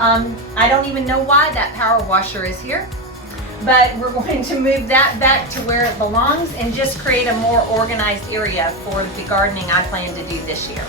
I don't even know why that power washer is here, but we're going to move that back to where it belongs and just create a more organized area for the gardening I plan to do this year.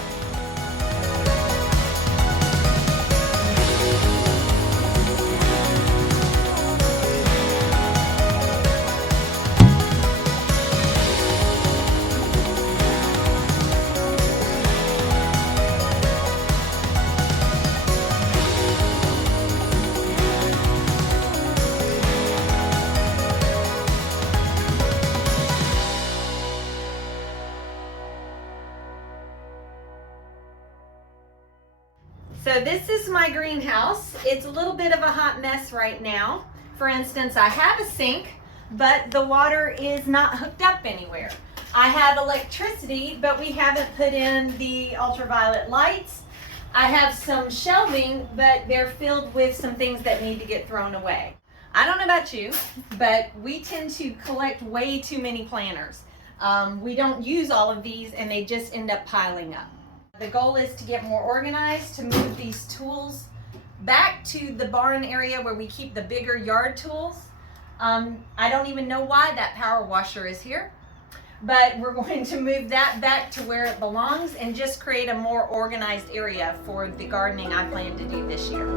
So this is my greenhouse. It's a little bit of a hot mess right now. For instance, I have a sink, but the water is not hooked up anywhere. I have electricity, but we haven't put in the ultraviolet lights. I have some shelving, but they're filled with some things that need to get thrown away. I don't know about you, but we tend to collect way too many planters. We don't use all of these and they just end up piling up. The goal is to get more organized, to move these tools back to the barn area where we keep the bigger yard tools. I don't even know why that power washer is here, but we're going to move that back to where it belongs and just create a more organized area for the gardening I plan to do this year.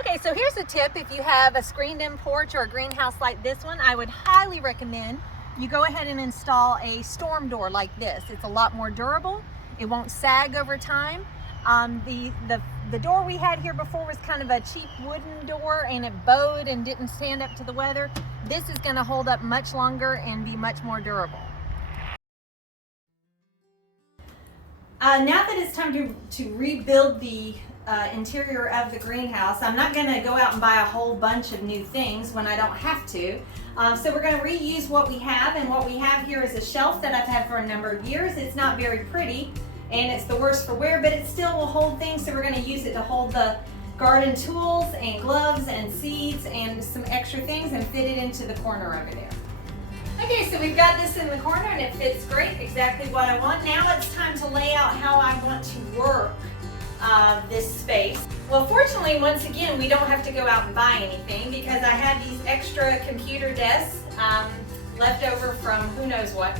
Okay, so here's a tip. If you have a screened-in porch or a greenhouse like this one, I would highly recommend you go ahead and install a storm door like this. It's a lot more durable. It won't sag over time. The door we had here before was kind of a cheap wooden door and it bowed and didn't stand up to the weather. This is going to hold up much longer and be much more durable. Now that it's time to rebuild the interior of the greenhouse, I'm not going to go out and buy a whole bunch of new things when I don't have to. So we're going to reuse what we have, and what we have here is a shelf that I've had for a number of years. It's not very pretty and it's the worst for wear, but it still will hold things, so we're going to use it to hold the garden tools and gloves and seeds and some extra things and fit it into the corner over there. Okay, so we've got this in the corner and it fits great, exactly what I want. Now it's time to lay out how I want to work this space. Well, fortunately, once again, we don't have to go out and buy anything because I have these extra computer desks left over from who knows what,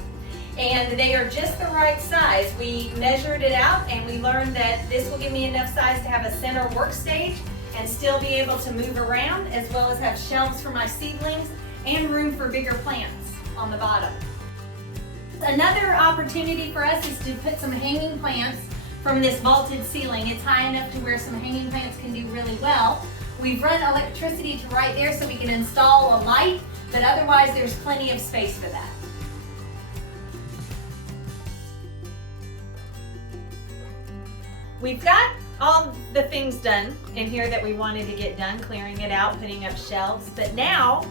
and they are just the right size. We measured it out and we learned that this will give me enough size to have a center workstage and still be able to move around, as well as have shelves for my seedlings and room for bigger plants on the bottom. Another opportunity for us is to put some hanging plants from this vaulted ceiling. It's high enough to where some hanging plants can do really well. We've run electricity to right there so we can install a light, but otherwise there's plenty of space for that. We've got all the things done in here that we wanted to get done, clearing it out, putting up shelves, but now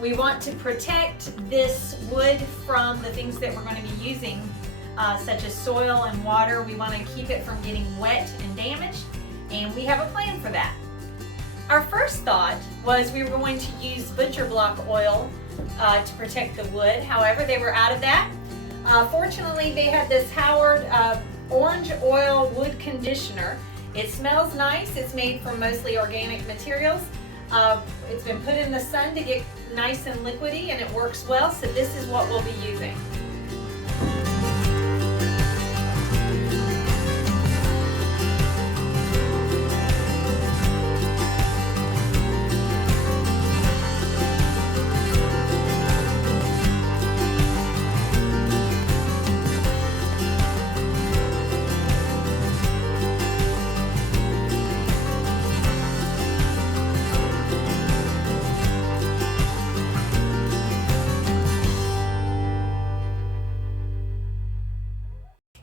we want to protect this wood from the things that we're going to be using, such as soil and water. We want to keep it from getting wet and damaged, and we have a plan for that. Our first thought was we were going to use butcher block oil to protect the wood. However, they were out of that. Fortunately, they had this Howard orange oil wood conditioner. It smells nice. It's made from mostly organic materials. It's been put in the sun to get nice and liquidy, and it works well, so this is what we'll be using.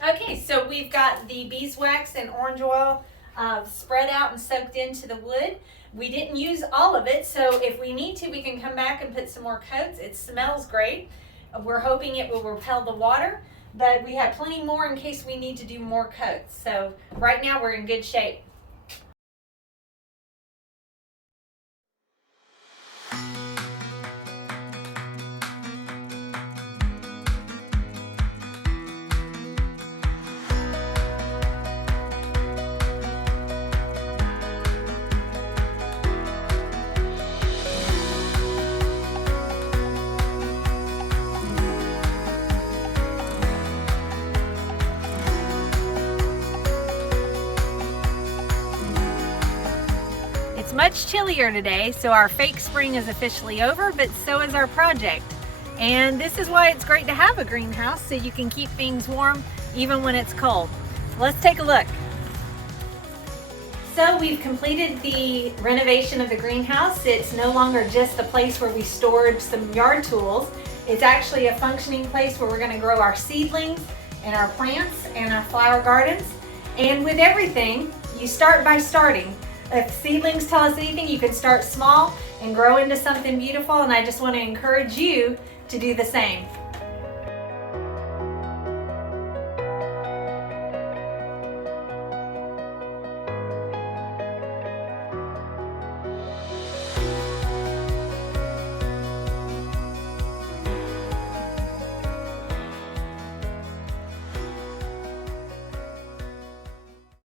Okay, so we've got the beeswax and orange oil spread out and soaked into the wood. We didn't use all of it, so if we need to, we can come back and put some more coats. It smells great. We're hoping it will repel the water, but we have plenty more in case we need to do more coats. So right now we're in good shape. It's much chillier today, so our fake spring is officially over, but so is our project. And this is why it's great to have a greenhouse, so you can keep things warm even when it's cold. Let's take a look. So we've completed the renovation of the greenhouse. It's no longer just a place where we stored some yard tools. It's actually a functioning place where we're going to grow our seedlings and our plants and our flower gardens. And with everything, you start by starting. If seedlings tell us anything, you can start small and grow into something beautiful, and I just want to encourage you to do the same.